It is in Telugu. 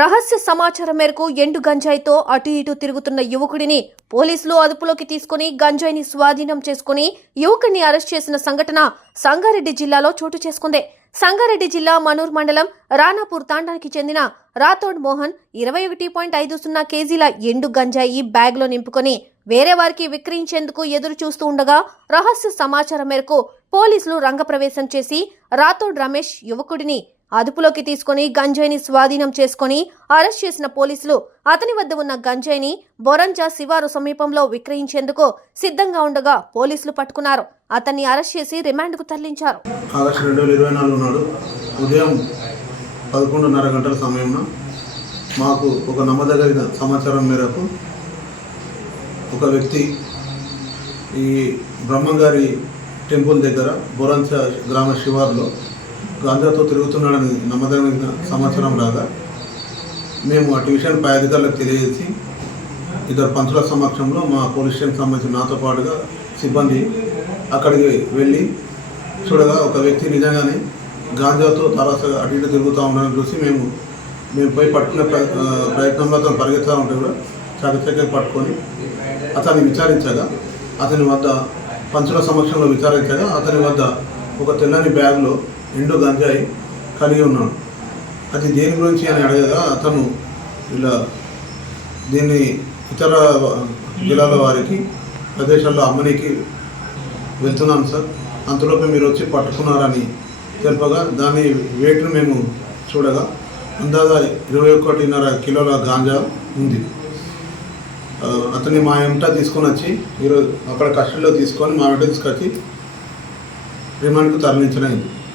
రహస్య సమాచారం మేరకు ఎండు గంజాయితో అటు ఇటు తిరుగుతున్న యువకుడిని పోలీసులు అదుపులోకి తీసుకుని గంజాయిని స్వాధీనం చేసుకుని యువకుడిని అరెస్ట్ చేసిన సంఘటన సంగారెడ్డి జిల్లాలో చోటు చేసుకుంది. సంగారెడ్డి జిల్లా మనూర్ మండలం రానాపూర్ తాండానికి చెందిన రాథోడ్ మోహన్ 21.50 కేజీల ఎండు గంజాయి బ్యాగ్లో నింపుకొని వేరే వారికి విక్రయించేందుకు ఎదురు చూస్తూ ఉండగా రహస్య సమాచారం మేరకు పోలీసులు రంగప్రవేశం చేసి రాథోడ్ రమేష్ యువకుడిని అదుపులోకి తీసుకుని గంజాయిని స్వాధీనం చేసుకుని అరెస్ట్ చేసిన పోలీసులు అతని వద్ద ఉన్న గంజాయిని బొరంజా శివారు సమీపంలో విక్రయించేందుకు సిద్ధంగా ఉండగా పోలీసులు పట్టుకున్నారు. అతన్ని అరెస్ట్ చేసి రిమాండ్కు తరలించారు. ఆగస్టు 2024 నాడు ఉదయం 11:30 గంటల సమయంలో మాకు ఒక నమ్మదగిన సమాచారం మేరకు ఒక వ్యక్తి ఈ బ్రహ్మంగారి టెంపుల్ దగ్గర బొరంజా గ్రామ శివారులో గాంజాతో తిరుగుతున్నాడని నమ్మదగిన సమాచారం రాగా మేము అటు విషయాన్ని పై అధికారులకు తెలియజేసి ఇద్దరు పంచుల సమక్షంలో మా పోలీస్ స్టేషన్కి సంబంధించిన నాతో పాటుగా సిబ్బంది అక్కడికి వెళ్ళి చూడగా ఒక వ్యక్తి నిజంగానే గాంజాతో తరాసగా అటు ఇటు తిరుగుతూ ఉండడం చూసి మేము పోయి పట్టుకునే ప్రయత్నంలో అతను పరిగెత్తుతూ ఉంటే కూడా చకచక పట్టుకొని అతన్ని విచారించగా అతని వద్ద పంచుల సమక్షంలో విచారించగా అతని వద్ద ఒక తెల్లని బ్యాగ్లో ఎండు గంజాయి కలిగి ఉన్నాడు. అది దేని గురించి అని అడగగా అతను ఇలా దీన్ని ఇతర జిల్లాల వారికి ప్రదేశాల్లో అమ్మనికి వెళ్తున్నాను సార్, అంతలోపే మీరు వచ్చి పట్టుకున్నారని తెలుపగా దాని వెయిట్ను మేము చూడగా అందాజా 21.5 కిలోల గాంజా ఉంది. అతన్ని మా వెంట తీసుకొని వచ్చి ఈరోజు అక్కడ కస్టడీలో తీసుకొని మా వెంట తీసుకొచ్చి రిమాండ్కు తరలించడం.